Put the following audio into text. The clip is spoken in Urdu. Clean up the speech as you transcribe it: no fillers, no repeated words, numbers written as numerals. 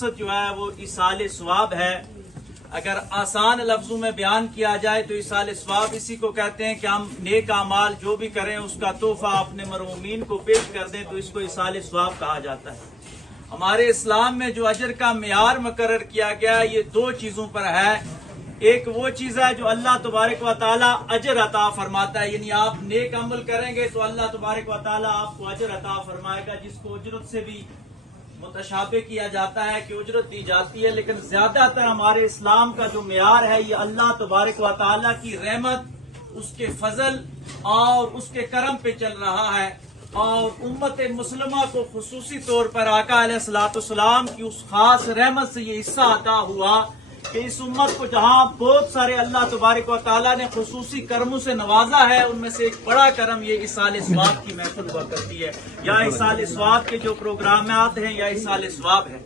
مقصد جو ہے وہ ایصال ثواب ہے۔ اگر آسان لفظوں میں بیان کیا جائے تو ایصال ثواب اسی کو کہتے ہیں کہ ہم نیک اعمال جو بھی کریں اس کا تحفہ اپنے مرحومین کو پیش کر دیں، تو اس کو ایصال ثواب کہا جاتا ہے۔ ہمارے اسلام میں جو اجر کا معیار مقرر کیا گیا ہے یہ دو چیزوں پر ہے۔ ایک وہ چیز ہے جو اللہ تبارک و تعالیٰ اجر عطا فرماتا ہے، یعنی آپ نیک عمل کریں گے تو اللہ تبارک و تعالیٰ آپ کو اجر عطا فرمائے گا، جس کو اجرت سے بھی متشابہ کیا جاتا ہے کہ اجرت دی جاتی ہے۔ لیکن زیادہ تر ہمارے اسلام کا جو معیار ہے یہ اللہ تبارک و تعالیٰ کی رحمت، اس کے فضل اور اس کے کرم پہ چل رہا ہے، اور امت مسلمہ کو خصوصی طور پر آقا علیہ الصلوۃ والسلام کی اس خاص رحمت سے یہ حصہ عطا ہوا کہ اس امت کو جہاں بہت سارے اللہ تبارک و تعالیٰ نے خصوصی کرموں سے نوازا ہے، ان میں سے ایک بڑا کرم یہ ایصال ثواب کی محفل ہوا کرتی ہے، یا ایصال ثواب کے جو پروگرامات ہیں یا ایصال ثواب ہے۔